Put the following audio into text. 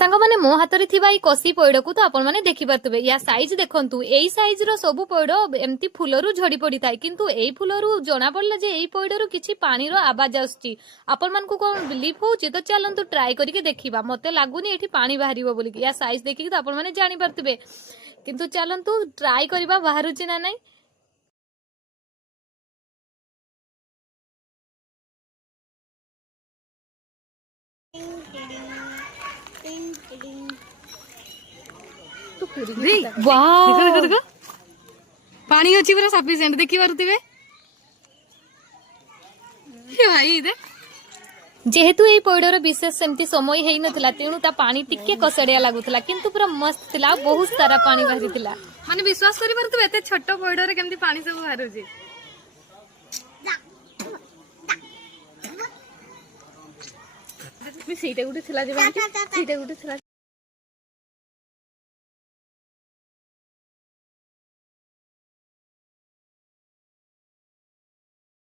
सांग माने मो हाथ रे थिबा ई कसी पइड को तो आपण माने देखि पातबे या साइज देखंतु एई साइज रो सब पइड एम्ति फुलरू झड़ी पड़ी थाए किंतु एई फुलरू जणा पड़ला जे एई पइडरू किछि पानी रो आवाज आउछि आपण मान को कोन बिलीफ होछि तो चलंतु ट्राई करिके देखिबा मते लागुनी एठी पानी बाहरिबो बोली या साइज देखि तो आपण माने जानि पारतबे किंतु चलंतु ट्राई करिबा बाहरुछि ना नै वाओ देखो पानी अछि पूरा सफिशिएंट देखि पारुथिबे हे भाई दे जेहेतु ये पइडर विशेष सेमती समय हेई नथिला तेणु ता पानी टिके कसड़िया लागुथला किंतु पूरा मस्त थिला बहुत सारा पानी बाहरी थिला माने विश्वास करि पारुथिबे एते छोट पइडर केमती पानी सब बाहरुछि ସେଇଟା ଗୋଟେ ଥିଲା ଯେ ସେଇଟା ଗୋଟେ ଥିଲା